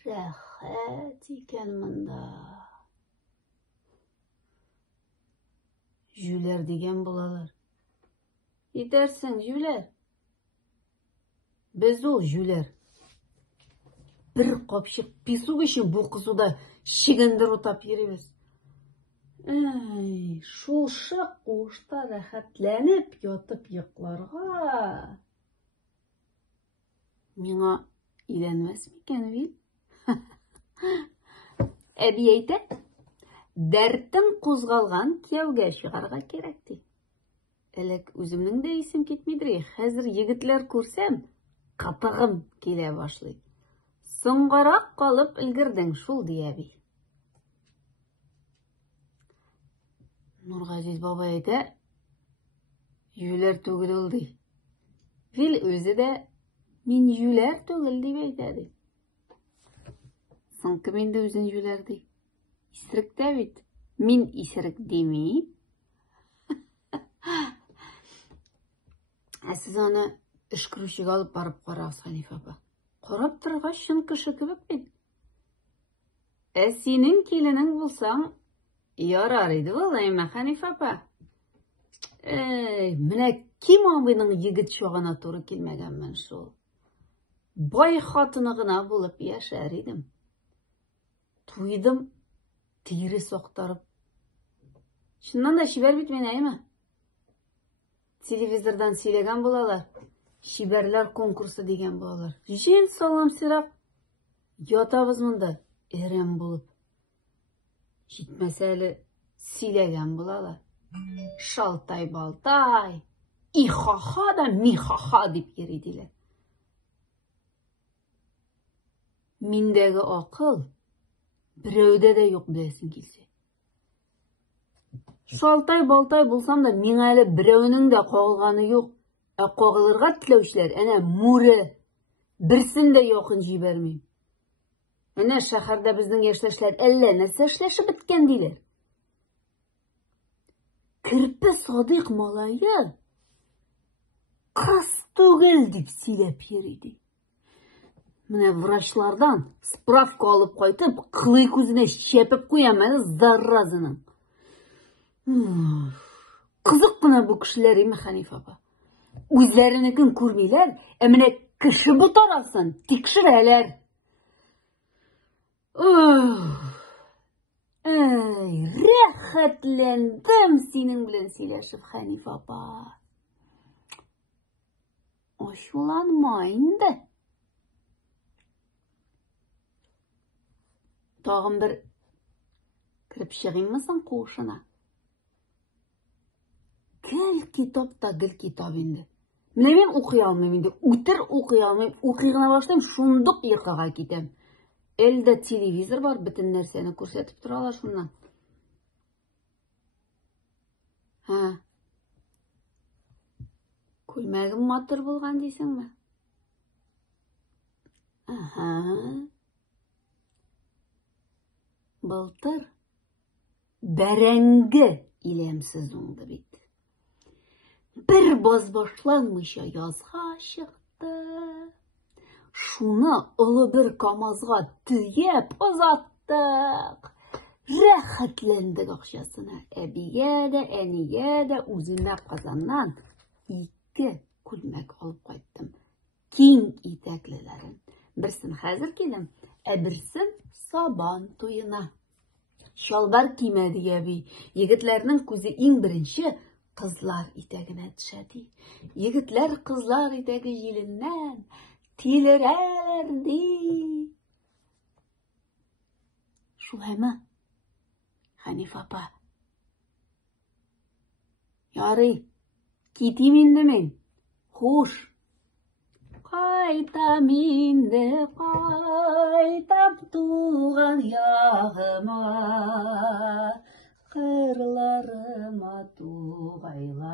Рәхәт икән монда. Жүләр дигән булалар. Итәрсең, жүләр. Без ул жүләр. Bir қапшық песок үшін бұл қызуда шигендер отап йөрибез. Шул шак куышта рәхәтләнеп ятып йокларга. Миңа өйләнмәс микән бит? Әби әйтә, дәртем кузгалган кияүгә чыгарга кирәк ди. Элек үземнең дә исем китмидер, хәзер егетләр күрсәм, катыгым килә башлый. Соңгарак калып өлгердең шул ди әби. Нургазиз бабай әйтә, юләр түгел ул ди. Вил үзе дә мин юләр түгел дип әйтә ди. Соң кем инде үзен юләр ди? Исерек тә бит. Мин исерек дими. Сез аны эш күрүчегә алып барып карагыз, Хәнифә апа. Карап торгач, чын кеше кебек бит. Синең киленең булсаң, ярар иде ул, әмма Хәнифә апа. Менә Ким абыйның егет чагына туры килмәгәнмен шул. Бай хатыны гына булып яшәр идем. Туйдым, тире сактарып. Шуннан да шибәр бит мен, әйме? Телевизордан сөйләгән булалар. Шибәрләр конкурсы дигән булалар. Җен саламсырак ятабыз монда, әрәм булып. Җитмәсә әле сөйләгән булалар. Шалтай-балтай, ихаха да михаха дип йөри диләр. Миндәге акыл берәүдә дә юк, беләсең килсә. Шалтай-балтай булсам да, миңа әле берәүнең дә кагылганы юк. Кагылырга теләүчеләр, әнә мүре, берсен дә якын җибәрмим. Әнә шәһәрдә безнең яшьләшләр әллә нәрсә эшләшеп беткән диләр. Кирпе Садык малае кыз түгел дип сөйләп йөри ди. Менә врачлардан справка алып кайтып, кылый күзенә чәпеп куям әле заразаның. Кызык кына бу кешеләр, име Хәнифә апа. Үзләренекен күрмиләр, менә кеше бутарасын тикшерәләр. Рәхәтләндем синең белән сөйләшеп, Хәнифә апа. Ачуланма инде. Тагын бер кирип чыгыйммы соң куышына? Гел китап та гел китап инде. Менә мин укый алмыйм инде. Үтер укый алмыйм. Укый гына башлыйм, шундук йокыга китәм. Әлдә телевизор бар, бөтен нәрсәне күрсәтеп торалар шуннан. Күлмәгем матур булган дисеңме? Былтыр бәрәңге иләмсез уңды бит. Bir базбашланмыйча язга чыкты. Шуны олы bir камазга төяп озаттык. Рәхәтләндек акчасына. Әбигә дә, әнигә дә үземә Казаннан 2 күлмәк алып кайттым. Киң итәклеләрен. Берсен хәзер килем, берсен Сабан туена. Шалбар кимәди әби. Егетләрнең күзе иң беренче кызлар итәгенә төшә ди. Егетләр кызлар итәге җиленнән тилерәләр ди. Шул әмма, Хәнифә апа. Ярый, китим инде мин. Хуш. Кайтам инде, кайтам туган ягыма. Кырларыма, тугайларыма.